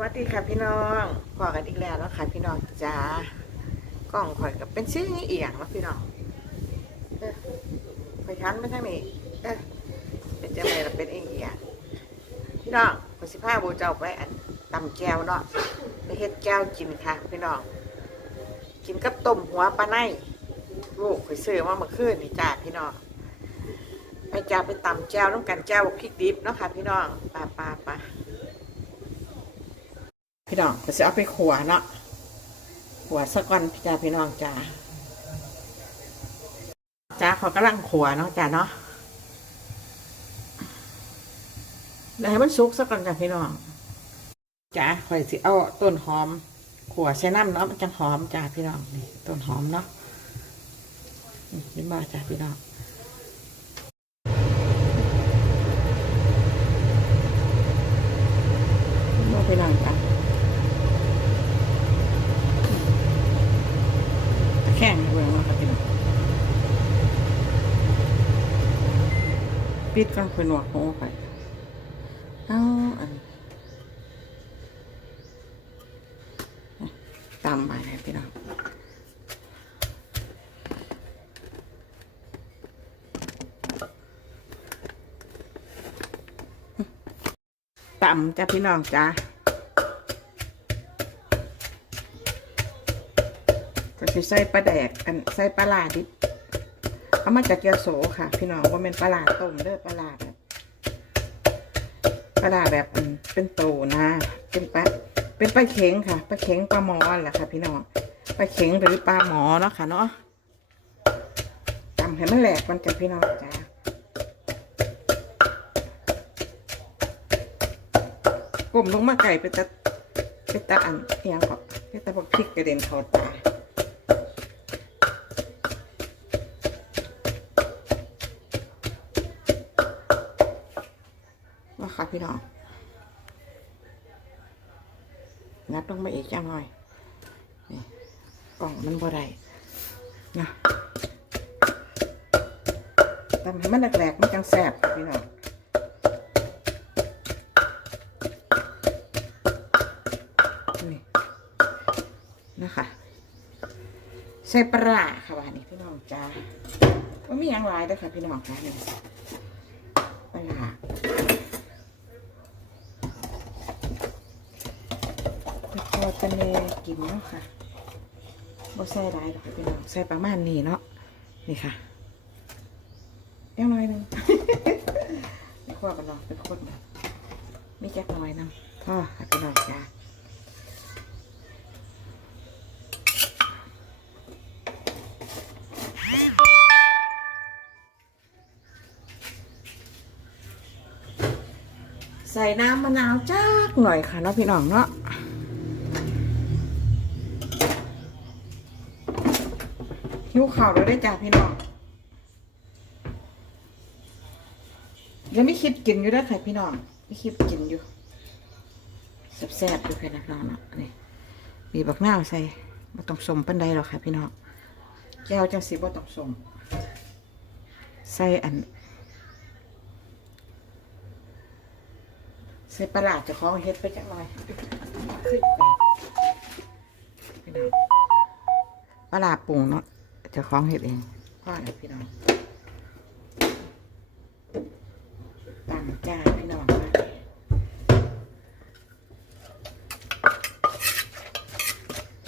วัสดีค่ะพี่น้องพอกันอีกแล้วนะค่ะพี่น้องจ้ากล้องข่อยกับเป็นชื่อเอียงเนะพี่น้องเออข่อยทันมาทางนี้เออเป็นจังไงล่ะเป็นเอียงพี่น้องข่อยสิพาโบเจ้าไปอันตำแก้วเนาะไปเฮ็ดแก้วกินค่ะ พี่น้องกินกับต้มหัวปลาในลูกข่อยซื้อมาเมื่อคืนนี่จ้าพี่น้องไปจ้าไปตำแก้วน้ำกันแก้วพริกดิบเนาะค่ะ พี่น้องปลาปลาปลา พี่น้องก็จะเอาไปขัวเนาะขัวสักวันพี่จ้าพี่น้องจ้าจ้าเขากำลังขัวเนาะจ้าเนาะแล้วให้มันสุกสักก่อนจ้าพี่น้องจ้าข่อยสิเอาต้นหอมขัวใส่น้ำเนาะมันจะหอมจ้าพี่น้องนี่ต้นหอมเนาะนี่เห็นบ่จ้าพี่น้องบ่พี่น้องจ้า แข่งเวงมาครับพี่น้องปิดก่อนเพื่อนหนวกโอ้ไปเอาอันตามไปนะพี่น้องต่ำจ้ะพี่น้องจ้า ก็จะใส่ปลาแดกอันใส่ปลาลาดิบเอามาจากยาโสค่ะ พี่น้องว่าเป็นปลาลาต้มเด้อปลาลาแบบปลาลาแบบเป็นโตนะ เป็นปลาเป็นปลาเข็งค่ะปลาเข็งปลาหมอแหละค่ะ พี่น้องปลาเข็งหรือปลาหมอเนาะค่ะเนาะทำให้มันแหลกมันจะพี่น้องจ้าก้มลงมาไก่ไปตะไปตะอันเอียงก็ไปตะพวกพริกกระเด็นเข้าตา ว่ค่ะพี่น้องงัดลงมาอีกจังหน่อยนี่กล่องมันบ่ได้นะทำให้มันแหลกๆมันจังแสบพี่น้องนี่นะคะใส่ปลาค่ะวันนี้พี่น้องจ้าว่มีอย่างไรเด้วยค่ะพี่น้องจ้าเนี่ปลาร้า พอจะเนกินเนาะค่ะบ่ใส่ได้หรอกพี่น้องใส่ประมาณนี้เนาะนี่ค่ะเล็กน้อยหนึงไม่ควรกันเนาะเป็นคนไม่แจ็คน้อยนำพ่อพี่น้องจ้าใส่น้ำมะนาวจักหน่อยค่ะเนาะพี่น้องเนาะ หิวข่าวแล้วได้จ้าพี่น้องยังไม่คิดกินอยู่ได้อค่ะพี่น้องไม่คิดกินอยู่แซ่บๆอยู่ค่ะนะพี่น้องเนาะนี่มีบักนาใส่บ่ต้องสมปันใดหรอกค่ะพี่น้องแก้วจังสีบ่ต้องสมใส่อันใส่ปลาร้าจะคล้องเฮ็ดไปจังหน่อยขึ้นไปพี่น้องปลาร้าปรุงเนาะ จะคล้องเฮ็ดเองพ่อเลยพี่น้องตั้งจ้าพี่น้องมา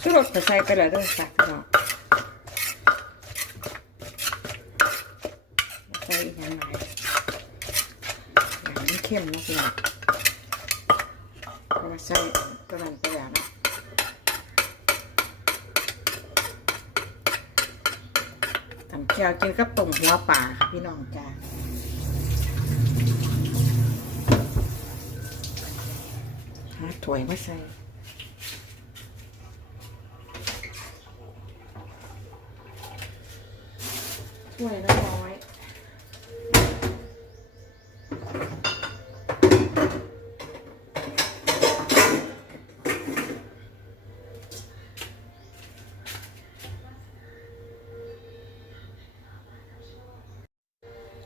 สุรสก็ใส่ไปแล้วด้วยค่ะพี่น้องใส่อีกอย่างไรอย่างนี้เข้มนะพี่น้องเพราะว่าใส่ตัวนั้นไป จวนะกินกับต้มหัวป่าค่ะพี่น้องจ้าหาถ้วยมาใส่ถ้วยน้อย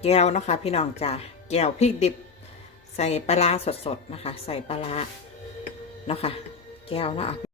แก้วนะคะพี่น้องจ้าแก้วพริกดิบ ใส่ปลาสดๆนะคะ ใส่ปลาร้าเนาะค่ะแก้วเนาะ